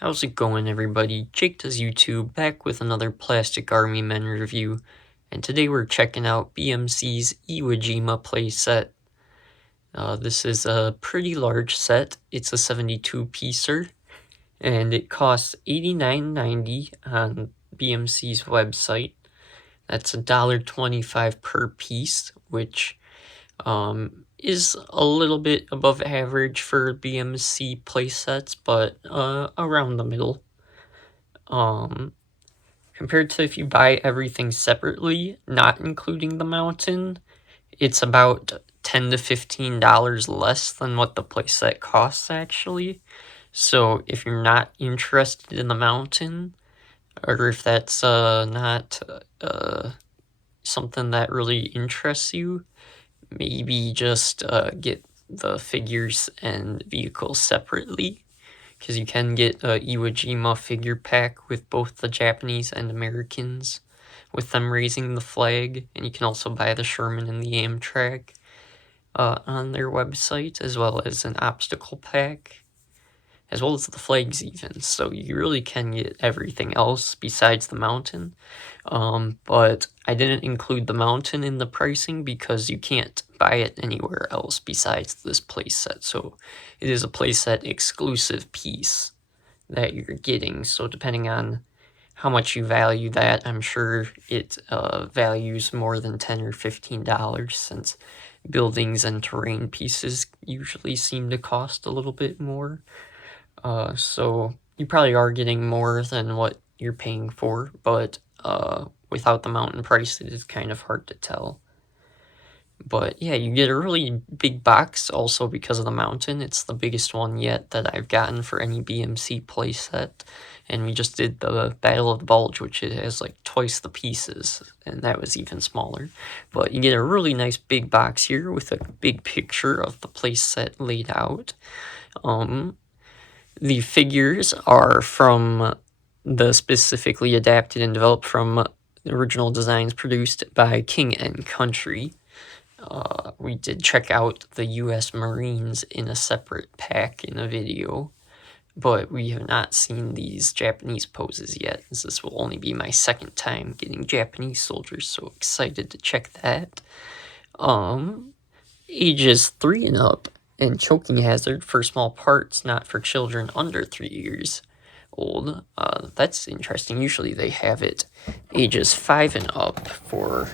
How's it going, everybody? Jake Does YouTube, back with another Plastic Army Men review, and today we're checking out BMC's Iwo Jima Playset. This is a pretty large set. It's a 72-piecer, and it costs $89.90 on BMC's website. That's $1.25 per piece, which is a little bit above average for BMC playsets, but around the middle. Compared to if you buy everything separately, not including the mountain, it's about $10 to $15 less than what the playset costs, actually. So if you're not interested in the mountain, or if that's not something that really interests you, maybe just get the figures and vehicles separately, because you can get a Iwo Jima figure pack with both the Japanese and Americans, with them raising the flag, and you can also buy the Sherman and the Amtrac on their website, as well as an obstacle pack, as well as the flags even, so you really can get everything else besides the mountain. But I didn't include the mountain in the pricing because you can't buy it anywhere else besides this playset, so it is a playset exclusive piece that you're getting. So depending on how much you value that, I'm sure it values more than $10 or $15, since buildings and terrain pieces usually seem to cost a little bit more. So you probably are getting more than what you're paying for, but without the mountain price, it is kind of hard to tell. But yeah, you get a really big box also because of the mountain. It's the biggest one yet that I've gotten for any BMC playset. And we just did the Battle of the Bulge, which it has like twice the pieces, and that was even smaller. But you get a really nice big box here with a big picture of the playset laid out. The figures are from the specifically adapted and developed from the original designs produced by King & Country. We did check out the U.S. Marines in a separate pack in a video, but we have not seen these Japanese poses yet, as this will only be my second time getting Japanese soldiers, so excited to check that. Ages 3 and up, and choking hazard for small parts, not for children under 3 years old. That's interesting. Usually they have it ages 5 and up for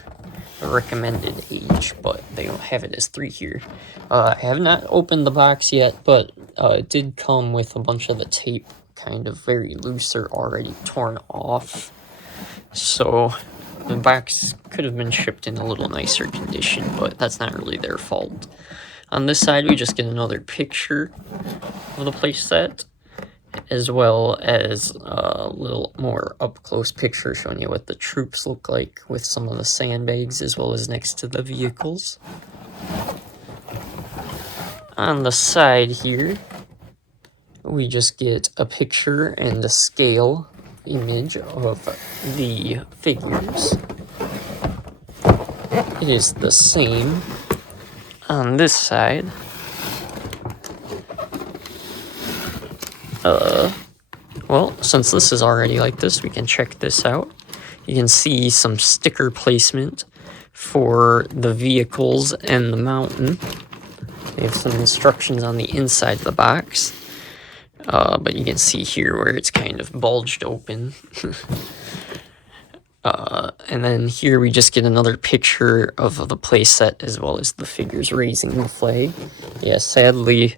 the recommended age, but they don't have it as 3 here. I have not opened the box yet, but it did come with a bunch of the tape kind of very loose or already torn off. So the box could have been shipped in a little nicer condition, but that's not really their fault. On this side, we just get another picture of the playset, as well as a little more up-close picture showing you what the troops look like with some of the sandbags, as well as next to the vehicles. On the side here, we just get a picture and a scale image of the figures. It is the same on this side. Well, since this is already like this, we can check this out. You can see some sticker placement for the vehicles and the mountain. We have some instructions on the inside of the box, but you can see here where it's kind of bulged open. And then here we just get another picture of the playset, as well as the figures raising the flag. Yeah, sadly,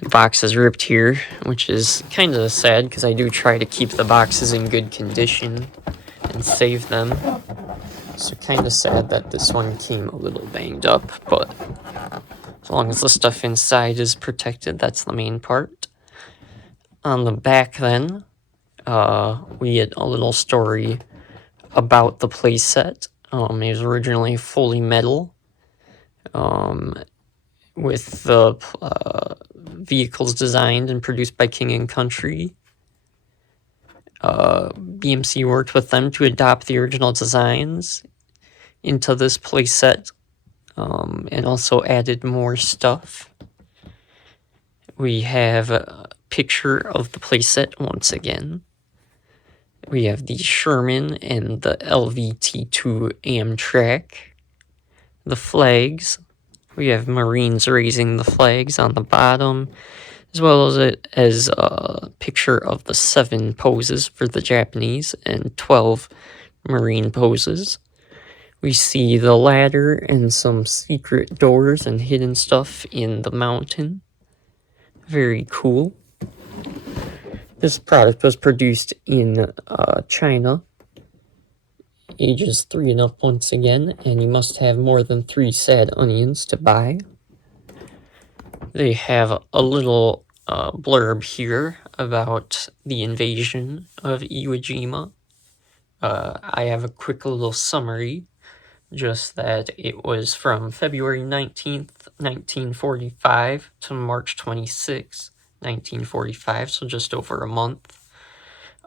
the box is ripped here, which is kind of sad, because I do try to keep the boxes in good condition and save them. So kind of sad that this one came a little banged up, but as long as the stuff inside is protected, that's the main part. On the back then, we get a little story about the playset. It was originally fully metal, with the vehicles designed and produced by King & Country. BMC worked with them to adopt the original designs into this playset, and also added more stuff. We have picture of the playset once again. We have the Sherman and the LVT-2 Amtrac. The flags. We have Marines raising the flags on the bottom, as well as a picture of the 7 poses for the Japanese and 12 Marine poses. We see the ladder and some secret doors and hidden stuff in the mountain. Very cool. This product was produced in China. Ages 3 and up once again, and you must have more than 3 sad onions to buy. They have a little blurb here about the invasion of Iwo Jima. I have a quick little summary, just that it was from February 19th, 1945 to March 26th, 1945, so just over a month.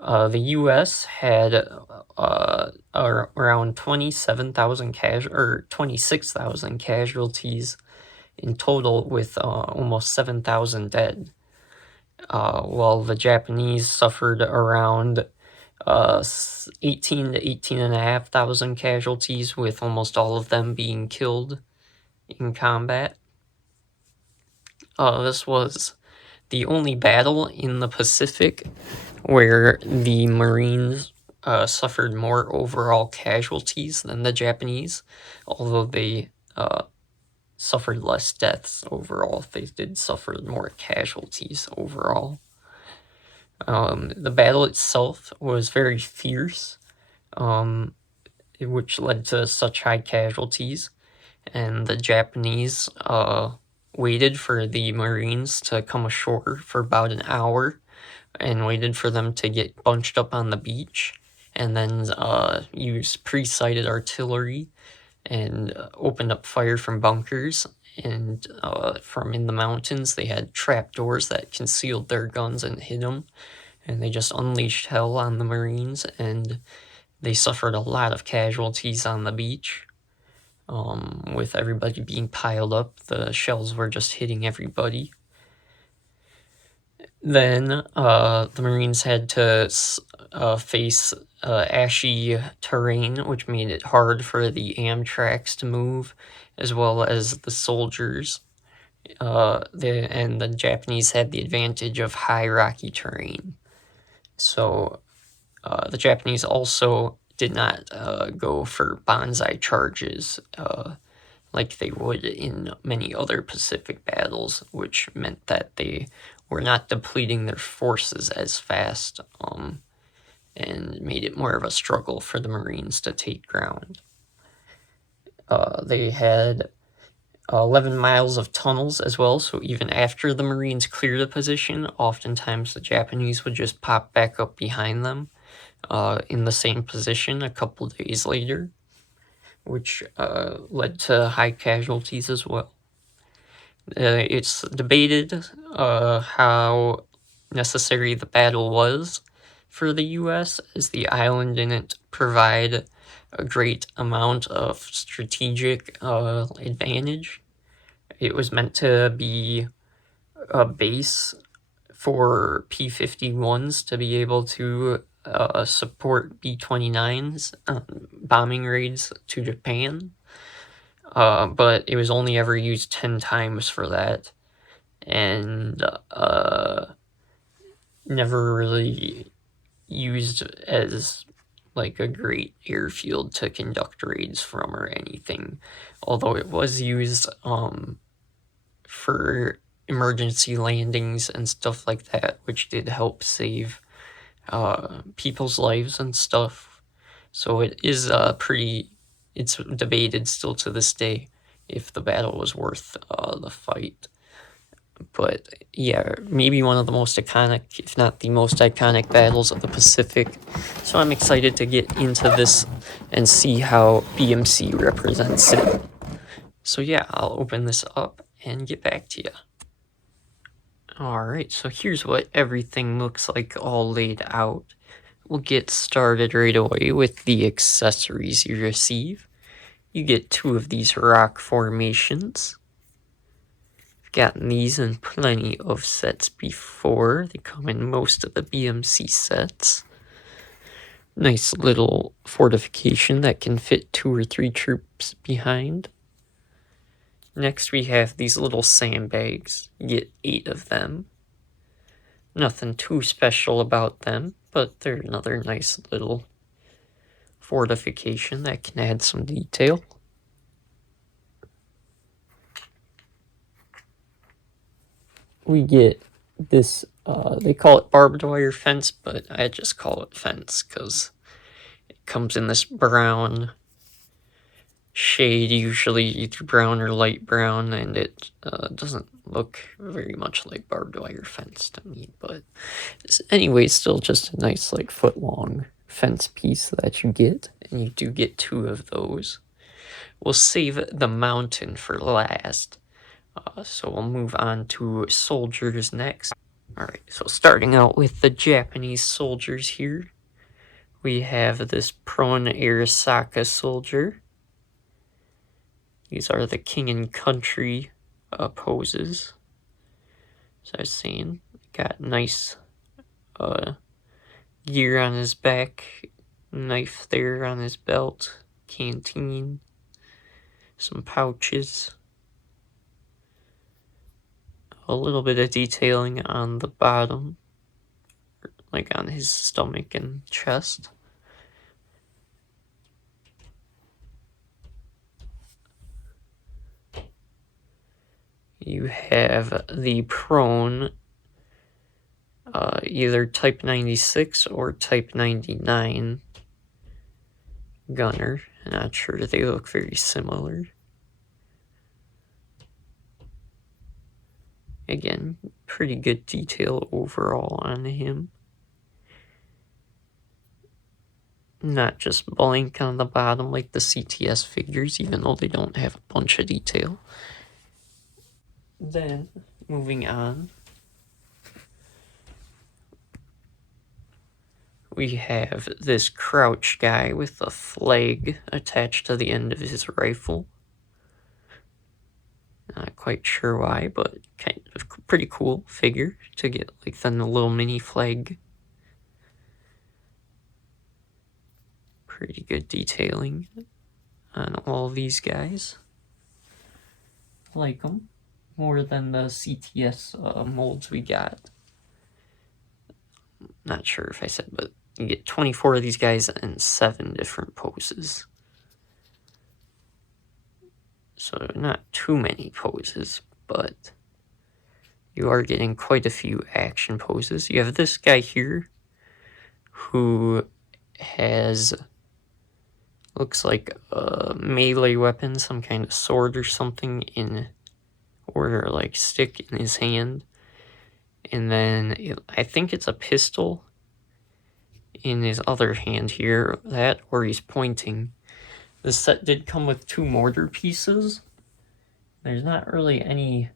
The U.S. had around 26,000 casualties in total, with almost 7,000 dead, while the Japanese suffered around 18 to 18,500 casualties, with almost all of them being killed in combat. This was the only battle in the Pacific where the Marines suffered more overall casualties than the Japanese, although they suffered less deaths overall. They did suffer more casualties overall. The battle itself was very fierce, which led to such high casualties, and the Japanese waited for the Marines to come ashore for about an hour, and waited for them to get bunched up on the beach, and then used pre-sighted artillery and opened up fire from bunkers. And from in the mountains, they had trapdoors that concealed their guns and hid them, and they just unleashed hell on the Marines, and they suffered a lot of casualties on the beach. With everybody being piled up, the shells were just hitting everybody. Then the Marines had to face ashy terrain, which made it hard for the Amtracs to move, as well as the soldiers. And the Japanese had the advantage of high rocky terrain. So the Japanese also did not go for banzai charges like they would in many other Pacific battles, which meant that they were not depleting their forces as fast, and made it more of a struggle for the Marines to take ground. They had 11 miles of tunnels as well, so even after the Marines cleared a position, oftentimes the Japanese would just pop back up behind them in the same position a couple days later, which led to high casualties as well. It's debated how necessary the battle was for the U.S., as the island didn't provide a great amount of strategic advantage. It was meant to be a base for P-51s to be able to support B-29s bombing raids to Japan, but it was only ever used 10 times for that, and never really used as like a great airfield to conduct raids from or anything, although it was used for emergency landings and stuff like that, which did help save people's lives and stuff. So it is it's debated still to this day if the battle was worth the fight. But yeah, maybe one of the most iconic, if not the most iconic battles of the Pacific. So I'm excited to get into this and see how BMC represents it. So yeah, I'll open this up and get back to you. Alright, so here's what everything looks like all laid out. We'll get started right away with the accessories you receive. You get 2 of these rock formations. I've gotten these in plenty of sets before. They come in most of the BMC sets. Nice little fortification that can fit 2 or 3 troops behind. Next we have these little sandbags. You get 8 of them. Nothing too special about them, but they're another nice little fortification that can add some detail. We get this, they call it barbed wire fence, but I just call it fence because it comes in this brown shade, usually either brown or light brown, and it doesn't look very much like barbed wire fence to me, but anyway, it's still just a nice like foot-long fence piece that you get, and you do get 2 of those. We'll save the mountain for last, so we'll move on to soldiers next. Alright, so starting out with the Japanese soldiers here, we have this prone Arasaka soldier. These are the king and country poses. As I was saying, got nice gear on his back, knife there on his belt, canteen, some pouches, a little bit of detailing on the bottom, like on his stomach and chest. You have the prone, either Type 96 or Type 99 gunner. I'm not sure, they look very similar. Again, pretty good detail overall on him. Not just blank on the bottom like the CTS figures, even though they don't have a bunch of detail. Then, moving on, we have this crouch guy with a flag attached to the end of his rifle. Not quite sure why, but kind of pretty cool figure to get like the little mini flag. Pretty good detailing on all these guys. Like them more than the CTS molds we got. Not sure if I said, but you get 24 of these guys in 7 different poses. So not too many poses, but you are getting quite a few action poses. You have this guy here who has, looks like a melee weapon, some kind of sword or something or like stick in his hand. And then I think it's a pistol in his other hand here, that or he's pointing. This set did come with 2 mortar pieces. There's not really any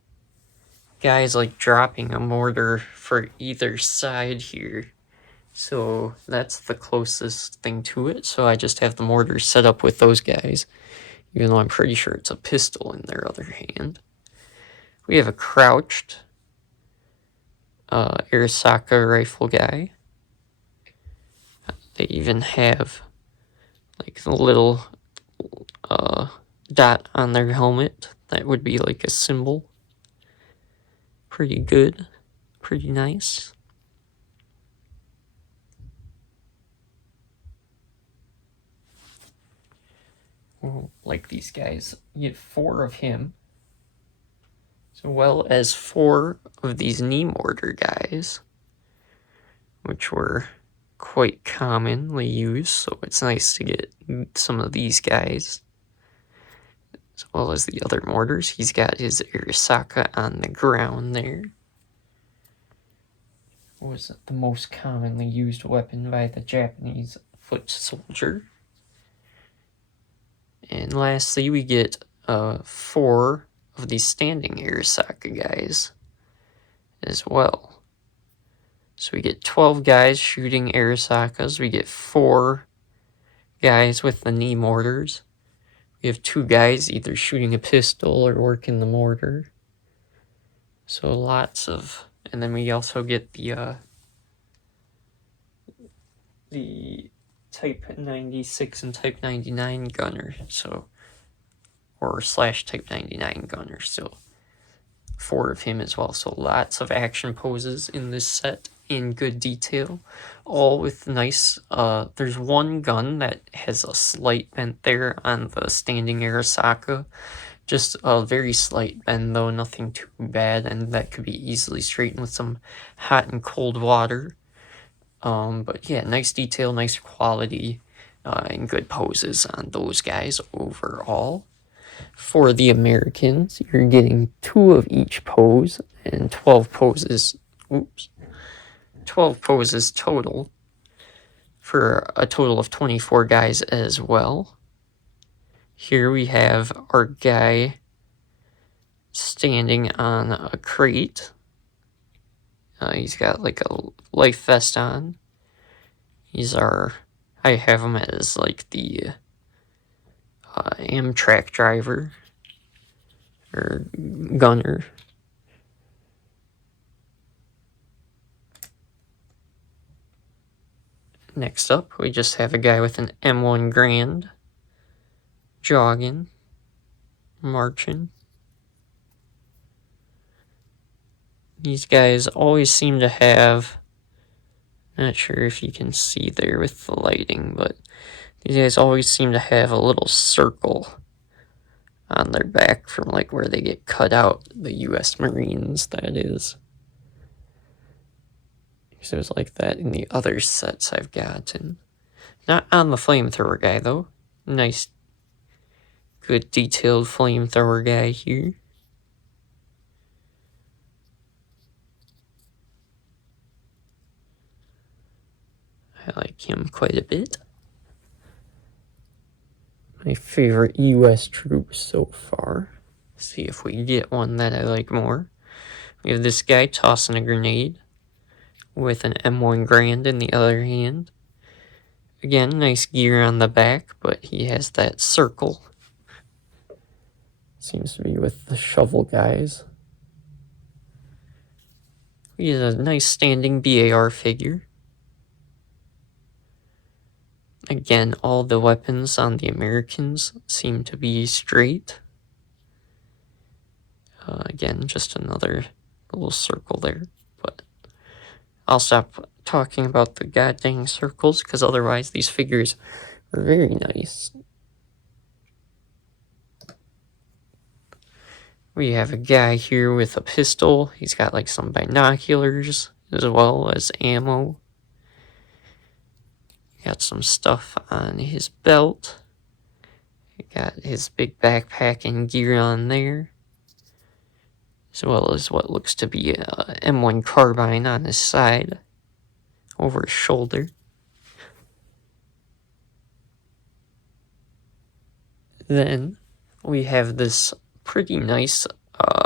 guys like dropping a mortar for either side here. So that's the closest thing to it. So I just have the mortar set up with those guys, even though I'm pretty sure it's a pistol in their other hand. We have a crouched Arasaka rifle guy. They even have like the little dot on their helmet. That would be like a symbol. Pretty good. Pretty nice. Like these guys. You get 4 of him, as well as 4 of these knee mortar guys, which were quite commonly used, so it's nice to get some of these guys, as well as the other mortars. He's got his Arasaka on the ground there. What was it? The most commonly used weapon by the Japanese foot soldier. And lastly, we get 4 of these standing Arasaka guys as well. So we get 12 guys shooting Arasakas. We get 4 guys with the knee mortars. We have 2 guys either shooting a pistol or working the mortar. So lots of, and then we also get the Type 96 and Type 99 gunner, so, or slash Type 99 gunner, so 4 of him as well. So lots of action poses in this set in good detail, all with nice, there's one gun that has a slight bent there on the standing Arasaka. Just a very slight bend though, nothing too bad, and that could be easily straightened with some hot and cold water. But yeah, nice detail, nice quality, and good poses on those guys overall. For the Americans, you're getting 2 of each pose and 12 poses. 12 poses total for a total of 24 guys as well. Here we have our guy standing on a crate. He's got like a life vest on. I have him as like the Amtrac driver or gunner. Next up, we just have a guy with an M1 Grand, jogging, marching. These guys always seem to have, not sure if you can see there with the lighting, but these guys always seem to have a little circle on their back from like where they get cut out, the U.S. Marines, that is. So it's like that in the other sets I've gotten. Not on the flamethrower guy, though. Nice, good detailed flamethrower guy here. I like him quite a bit. My favorite U.S. troop so far. See if we get one that I like more. We have this guy tossing a grenade with an M1 Grand in the other hand. Again, nice gear on the back, but he has that circle. Seems to be with the shovel guys. We have a nice standing BAR figure. Again, all the weapons on the Americans seem to be straight. Again, just another little circle there, but I'll stop talking about the goddamn circles, because otherwise these figures are very nice. We have a guy here with a pistol. He's got like some binoculars as well as ammo. Got some stuff on his belt. Got his big backpack and gear on there, as well as what looks to be a M1 carbine on his side, over his shoulder. Then we have this pretty nice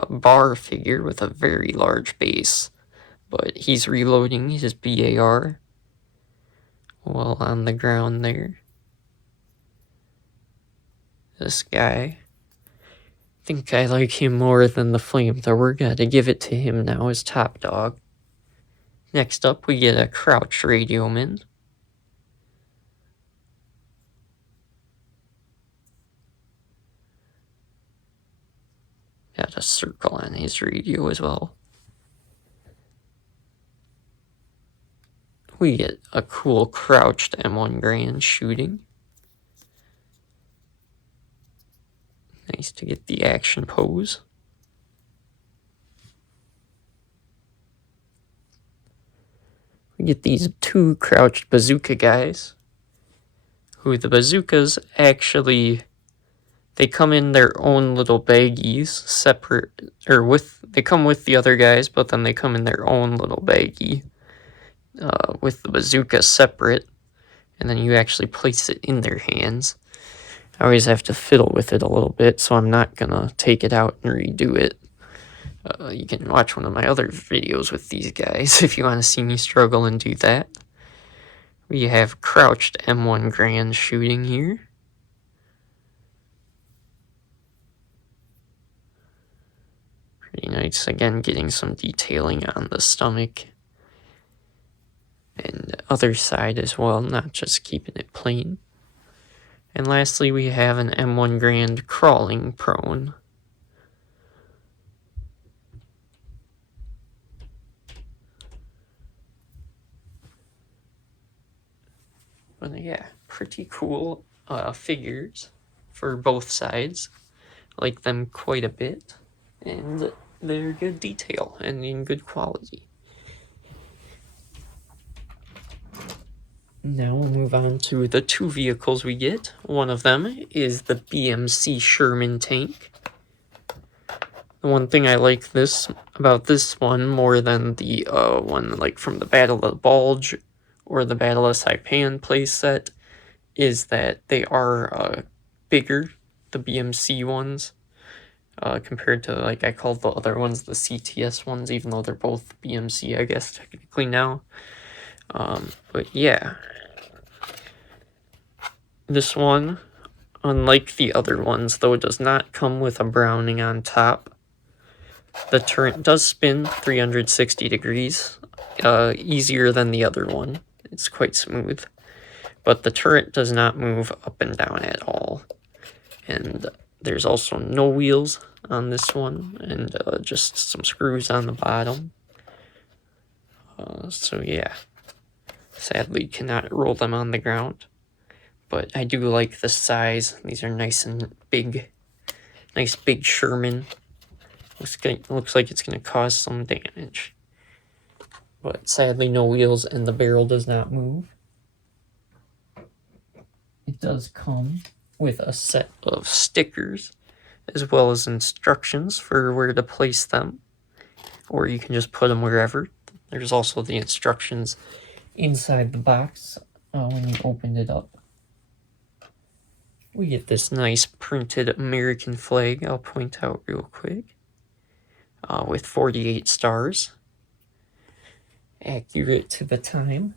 bar figure with a very large base, but he's reloading his BAR while on the ground there. This guy, I think I like him more than the flamethrower. Gotta give it to him now as top dog. Next up, we get a crouched radioman. Got a circle on his radio as well. We get a cool crouched M1 Grand shooting. Nice to get the action pose. We get these 2 crouched bazooka guys, who the bazookas actually, they come in their own little baggies, separate, or they come with the other guys, but then they come in their own little baggie, with the bazooka separate, and then you actually place it in their hands. I always have to fiddle with it a little bit, so I'm not gonna take it out and redo it. You can watch one of my other videos with these guys if you want to see me struggle and do that. We have crouched M1 Grand shooting here. Pretty nice. Again, getting some detailing on the stomach and other side as well, not just keeping it plain. And lastly, we have an M1 Grand crawling prone. But yeah, pretty cool figures for both sides. Like them quite a bit, and they're good detail and in good quality. Now we'll move on to the two vehicles we get. One of them is the BMC Sherman tank. The one thing I like about this one more than the one like from the Battle of the Bulge or the Battle of Saipan playset is that they are bigger, the BMC ones, compared to, like, I call the other ones the CTS ones, even though they're both BMC, I guess, technically now. But yeah. This one, unlike the other ones, though it does not come with a Browning on top, the turret does spin 360 degrees, easier than the other one. It's quite smooth. But the turret does not move up and down at all. And there's also no wheels on this one, and just some screws on the bottom. So yeah, sadly cannot roll them on the ground. But I do like the size. These are nice and big. Nice big Sherman. Looks like it's going to cause some damage. But sadly no wheels, and the barrel does not move. It does come with a set of stickers, as well as instructions for where to place them. Or you can just put them wherever. There's also the instructions inside the box when you opened it up. We get this nice printed American flag, I'll point out real quick, with 48 stars. Accurate to the time.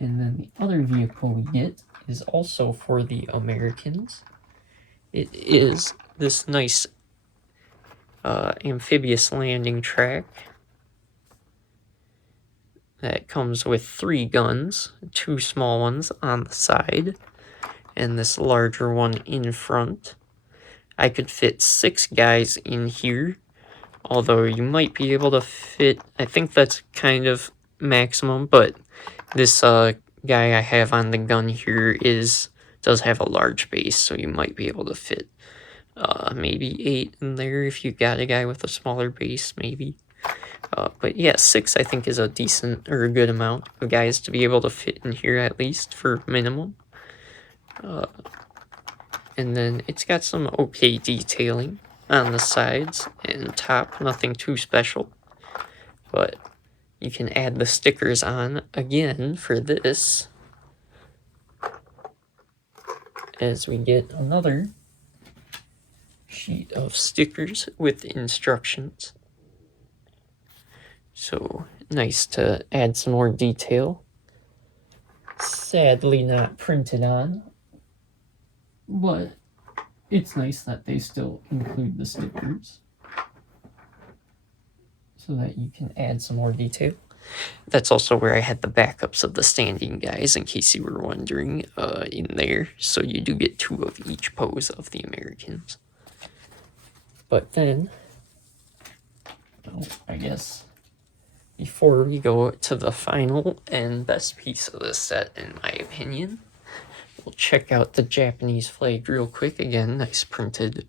And then the other vehicle we get is also for the Americans. It is this nice amphibious landing track that comes with 3 guns, 2 small ones on the side, and this larger one in front. I could fit 6 guys in here, although you might be able to fit, I think that's kind of maximum, but this guy I have on the gun here does have a large base, so you might be able to fit maybe 8 in there if you got a guy with a smaller base, maybe. But yeah, 6 I think is a decent or a good amount of guys to be able to fit in here, at least for minimum. And then it's got some okay detailing on the sides and top, nothing too special. But you can add the stickers on again for this, as we get another sheet of stickers with instructions. So nice to add some more detail. Sadly not printed on, but it's nice that they still include the stickers so that you can add some more detail. That's also where I had the backups of the standing guys, in case you were wondering, in there. So you do get 2 of each pose of the Americans. But then, I guess, before we go to the final and best piece of the set, in my opinion, we'll check out the Japanese flag real quick. Again, nice printed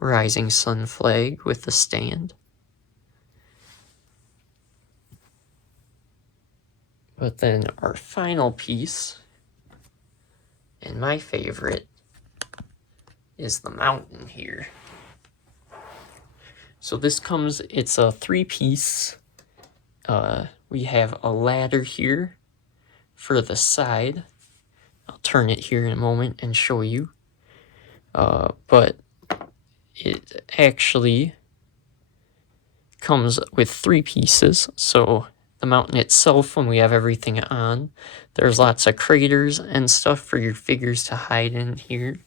rising sun flag with the stand. But then our final piece, and my favorite, is the mountain here. So this comes, it's a 3-piece. We have a ladder here for the side. I'll turn it here in a moment and show you. But it actually comes with 3 pieces. So the mountain itself, when we have everything on, there's lots of craters and stuff for your figures to hide in here.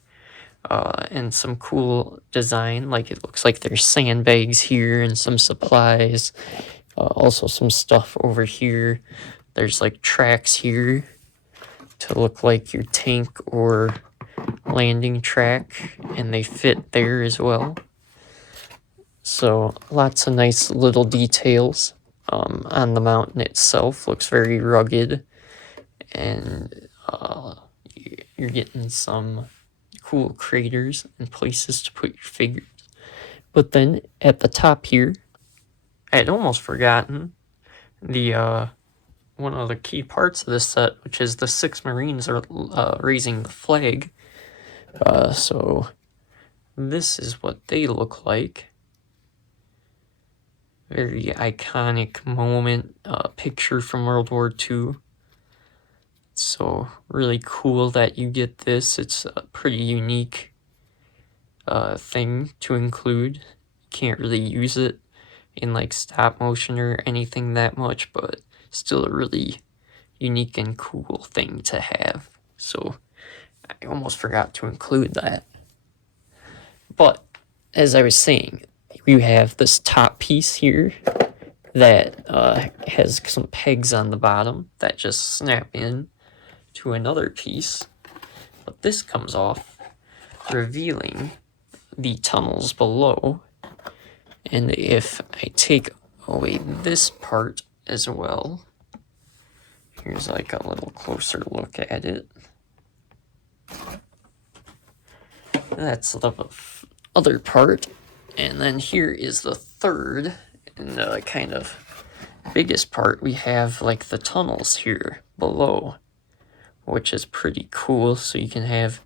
and some cool design. Like it looks like there's sandbags here and some supplies. Also some stuff over here. There's like tracks here to look like your tank or landing track, and they fit there as well. So lots of nice little details on the mountain itself. Looks very rugged, and you're getting some cool craters and places to put your figures. But then at the top here, I had almost forgotten the one of the key parts of this set, which is the 6 Marines are raising the flag. So this is what they look like. Very iconic moment, picture from World War II. So really cool that you get this. It's a pretty unique thing to include. You can't really use it in like stop motion or anything that much, but still a really unique and cool thing to have. So I almost forgot to include that. But as I was saying, you have this top piece here that has some pegs on the bottom that just snap in to another piece. But this comes off, revealing the tunnels below. And if I take away this part as well, here's like a little closer look at it. That's the other part. And then here is the third and the kind of biggest part. We have like the tunnels here below, which is pretty cool. So you can have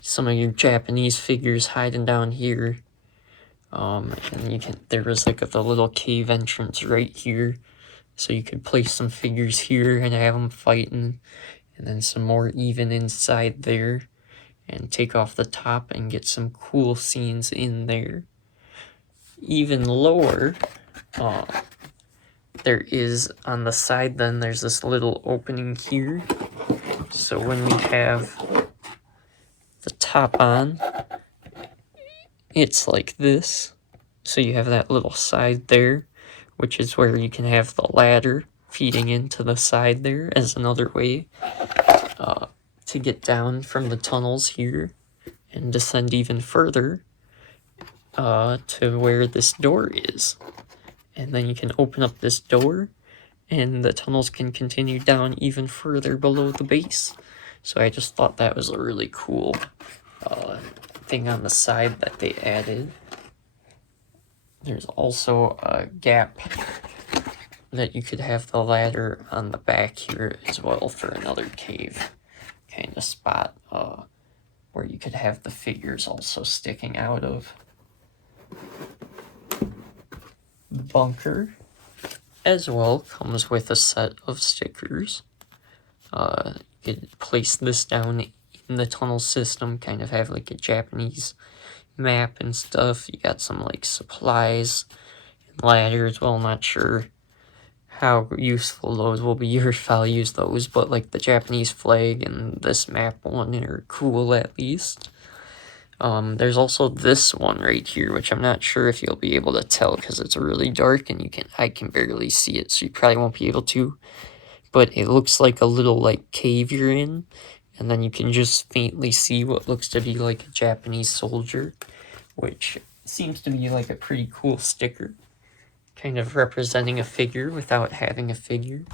some of your Japanese figures hiding down here. And you can, there was like the little cave entrance right here. So you could place some figures here and have them fighting. And then some more even inside there. And take off the top and get some cool scenes in there. Even lower, there is on the side, then there's this little opening here. So when we have the top on, it's like this. So you have that little side there, which is where you can have the ladder feeding into the side there as another way to get down from the tunnels here and descend even further to where this door is. And then you can open up this door and the tunnels can continue down even further below the base. So I just thought that was a really cool thing on the side that they added. There's also a gap that you could have the ladder on the back here as well for another cave kind of spot where you could have the figures also sticking out of. The bunker as well comes with a set of stickers. You could place this down in the tunnel system, kind of have like a Japanese map and stuff. You got some like supplies and ladders. Well, not sure how useful those will be or if I'll use those, but like the Japanese flag and this map one are cool at least. There's also this one right here, which I'm not sure if you'll be able to tell because it's really dark and I can barely see it, so you probably won't be able to. But it looks like a little like cave you're in, and then you can just faintly see what looks to be like a Japanese soldier, which seems to be like a pretty cool sticker, kind of representing a figure without having a figure.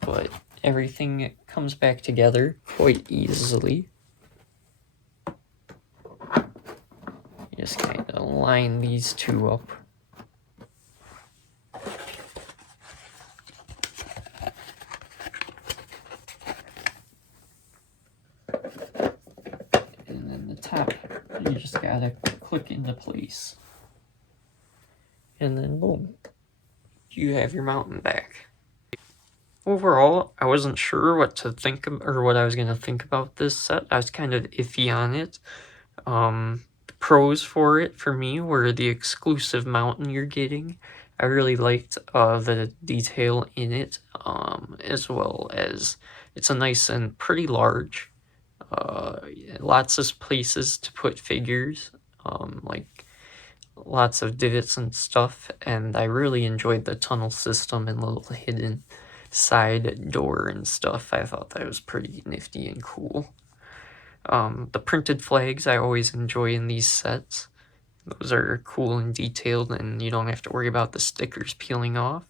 But everything comes back together quite easily. Just kind of line these two up. And then the top, you just gotta click into place. And then boom, you have your mountain back. Overall, I wasn't sure what to think of, or what I was gonna think about this set. I was kind of iffy on it. Pros for it for me were the exclusive mountain you're getting. I really liked the detail in it, as well as it's a nice and pretty large lots of places to put figures, like lots of divots and stuff, and I really enjoyed the tunnel system and little hidden side door and stuff. I thought that was pretty nifty and cool. The printed flags I always enjoy in these sets. Those are cool and detailed, and you don't have to worry about the stickers peeling off.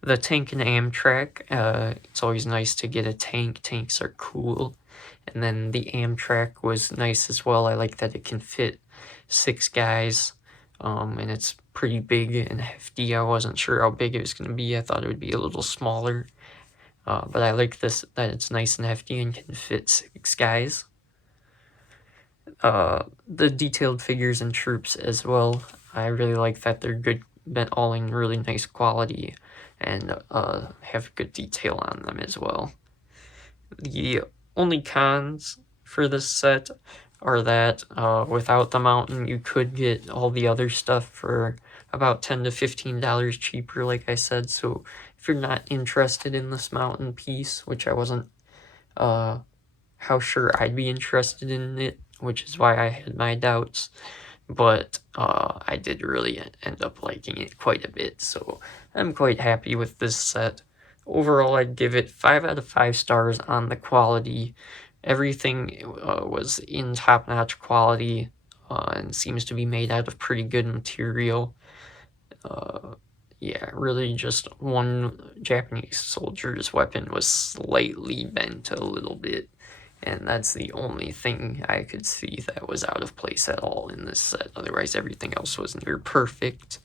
The tank and Amtrac, it's always nice to get a tank. Tanks are cool. And then the Amtrac was nice as well. I like that it can fit 6 guys, and it's pretty big and hefty. I wasn't sure how big it was going to be. I thought it would be a little smaller. But I like this, that it's nice and hefty and can fit 6 guys. The detailed figures and troops as well. I really like that they're good, all in really nice quality, and have good detail on them as well. The only cons for this set are that without the mountain, you could get all the other stuff for about $10 to $15 cheaper, like I said. So if you're not interested in this mountain piece, which I wasn't how sure I'd be interested in it, which is why I had my doubts, but I did really end up liking it quite a bit, so I'm quite happy with this set. Overall, I'd give it 5 out of 5 stars on the quality. Everything was in top-notch quality, and seems to be made out of pretty good material. Yeah, really just one Japanese soldier's weapon was slightly bent a little bit, and that's the only thing I could see that was out of place at all in this set. Otherwise, everything else was near perfect.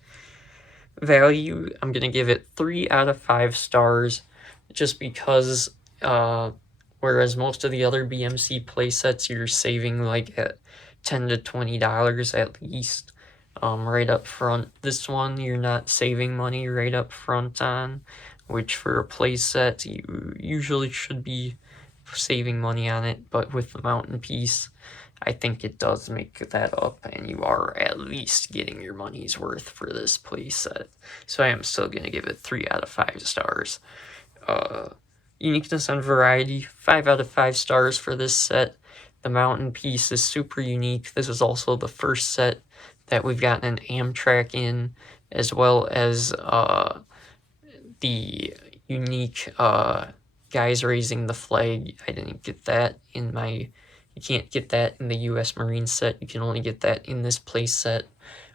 Value, I'm going to give it 3 out of 5 stars, just because, whereas most of the other BMC playsets, you're saving like at $10 to $20 at least, right up front. This one, you're not saving money right up front on, which for a playset, you usually should be saving money on it, but with the mountain piece, I think it does make that up, and you are at least getting your money's worth for this playset. So I am still going to give it 3 out of 5 stars. Uniqueness and variety, 5 out of 5 stars for this set. The mountain piece is super unique. This is also the first set that we've gotten an Amtrac in, as well as the unique guys raising the flag. I didn't get that in my... You can't get that in the US Marine set. You can only get that in this play set,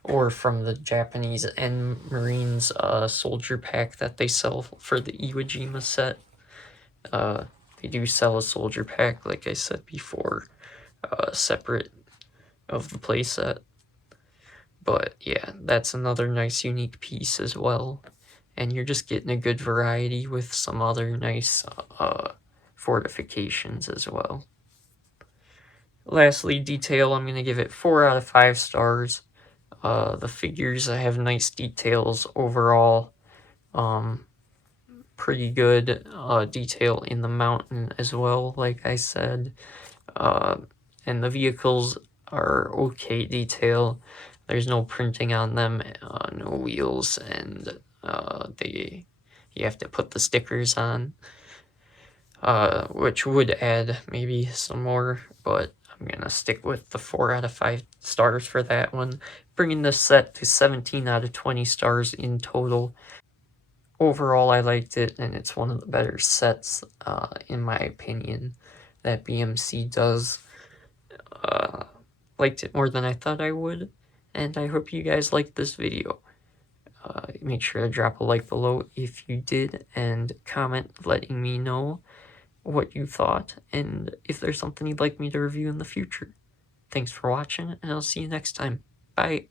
or from the Japanese and Marines soldier pack that they sell for the Iwo Jima set. They do sell a soldier pack, like I said before, separate of the play set. But yeah, that's another nice unique piece as well. And you're just getting a good variety with some other nice fortifications as well. Lastly, detail, I'm going to give it 4 out of 5 stars. The figures have nice details overall. Pretty good detail in the mountain as well, like I said. And the vehicles are okay detail. There's no printing on them, no wheels, and you have to put the stickers on, which would add maybe some more, but I'm gonna stick with the 4 out of 5 stars for that one, bringing this set to 17 out of 20 stars in total. Overall, I liked it, and it's one of the better sets, in my opinion, that BMC does. Liked it more than I thought I would, and I hope you guys liked this video. Make sure to drop a like below if you did, and comment letting me know what you thought, and if there's something you'd like me to review in the future. Thanks for watching, and I'll see you next time. Bye!